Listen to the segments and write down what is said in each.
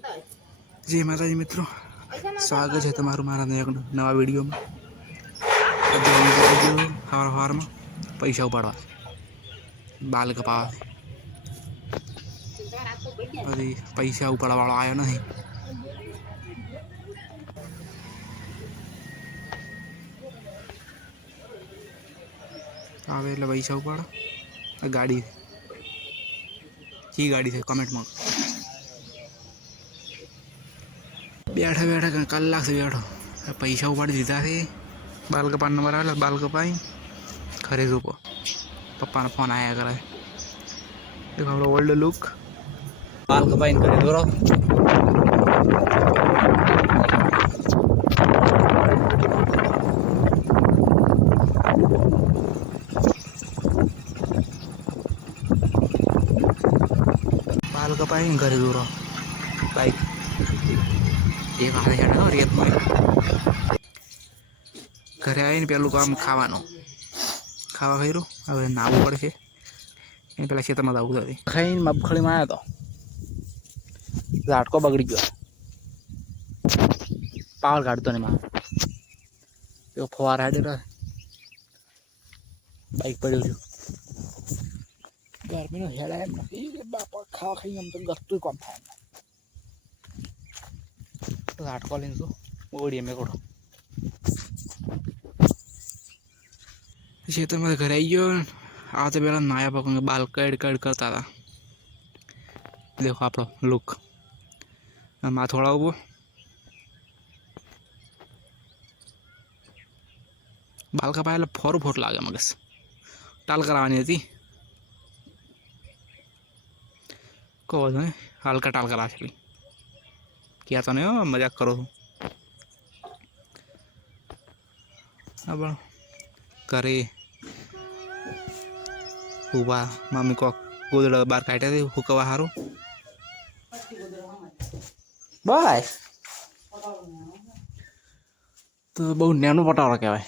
जय माता जी मित्रों, स्वागत है तमारू मारा नवा वीडियो में। हर हर में पैसा उपाड़वा बाल कपावा पैसा उपाड़ा वाला आयो नहीं। आवे એટલે પૈસા ઉપાડો। गाड़ी की गाड़ी से कमेंट में बैठा बैठा कलाक से बैठो पैसा उपाड़ी दीधा थे। बाल कपा नंबर आया बाल कपाई खरे रूपो पप्पा ने फोन आया करे। देखो हम ओल्ड लुक बाल कपाई करे दो बाल कपाई घरे दूर बाइक एक हाथ हेड़ा रेत में घरे आई पेलू काम खावा खावा खीरू हमें नाव पड़े पे खेतर में जવું था खाई मगफड़ी में आया तो झाटको बगड़ी गयो पावल काटतो नहीं मार फवार हेड बाइक पड़ी गर्मी हेड़ा एम नहीं बापा खावा खाई हम तो गत्तू कम था झाटको लेन तो ओडिया में कोड़ो खेतर में घर आई गयो। आते पहला नाया पकड़ बाल कट कट करता था। देखो आप लुक थोड़ा वो बाल का पाया फोर फोट लागे मगस टाल करानी थी को हल्का टाल करा चली क्या तो नहीं हो मजाक करो अब करे हुआ मम्मी को गोदड़ा बार काटे थे हुकवा हारो बस तो बहुत नैनो पटावा क्या है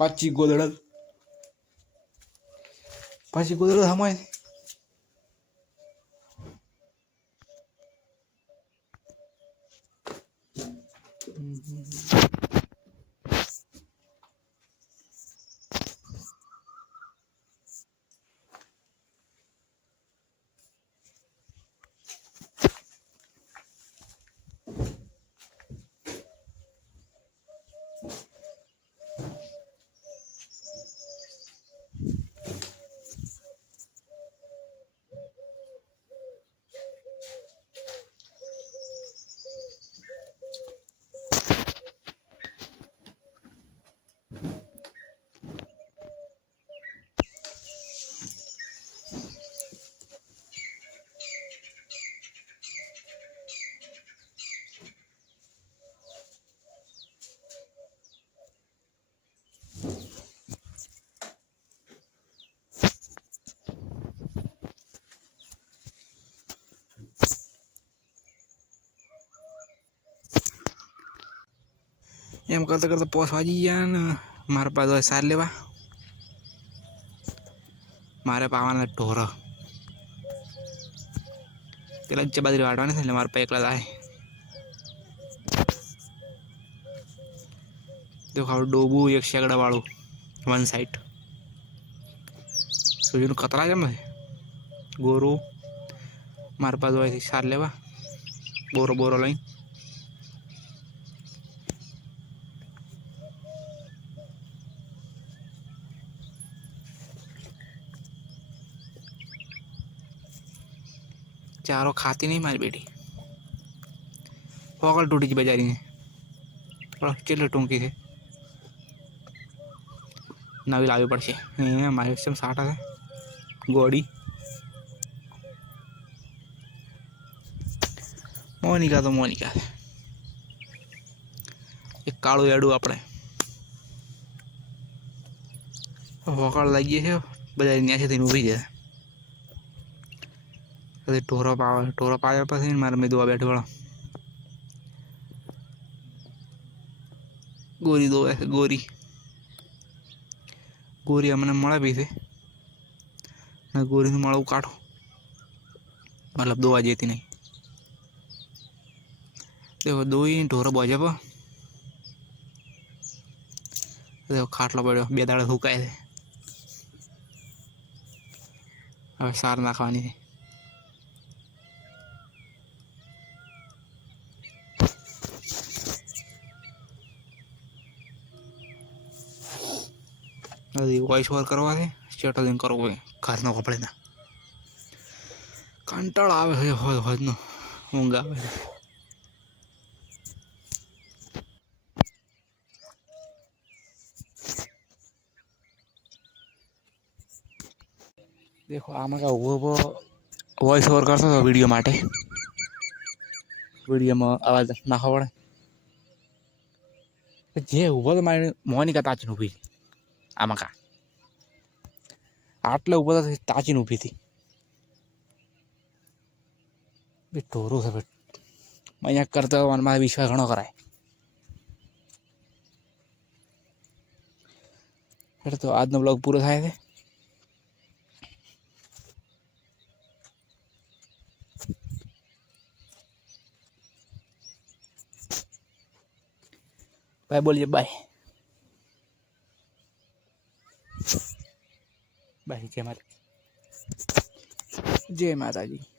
25 गोदड़ा हमारे एम करता करता पोसवाजी जान मारे पास सार लेवा मारे पावाना ढोर पेला बाजरी वाटवा नहीं मारे पे एकला जाए। देखो डोबू एक शेगड़ा वालू वन साइड सूर्य कतरा जम गोरू मारे पास वैसे सार लेवा बोरो बोरो लाइन चारों खाती नहीं मारी बेटी फोकल टूटी की बेचारी ने चलो टूंकी से नवी लावी पड़े हमारे सिस्टम साटा है गोड़ी मोनिका तो मोनिका एक कालू एडू अपने फोकल लगी है बजारी न्यासे थी उभी जाए टोरा पाया पास मारे में दुआ बैठे वाला गोरी दो ऐसे गोरी गोरी हमने मड़ा भी थे ना गोरी ने मड़ा काटो मतलब दो आज थी नहीं देखो दो ही ढोर बोझे पर देखो खाटलो पड़ो बे दाड़े हुकाय है હવે સાર નાખવાની છે વોઇસ ઓવર કરવા છે સ્ટેટલિંગ કરવું હોય ઘરનો કપડે ના કંટાળો આવે છે હોજનો ઊંઘ આવે છે देखो आम का वो वॉइस ओवर करता था वीडियो माटे वीडियो में आवाज नाखवा पड़े जे उभो तो मारे मोनिका ताचीन ऊभी आमा का आटले उभो तो ताचीन ऊभी थी टोरू है मैं यहाँ करता हूँ मारा विश्वास घणो कराय फिर तो आज नो ब्लॉग पूरो थाय छे बाय बोलिए बाय बाय जय माता जी।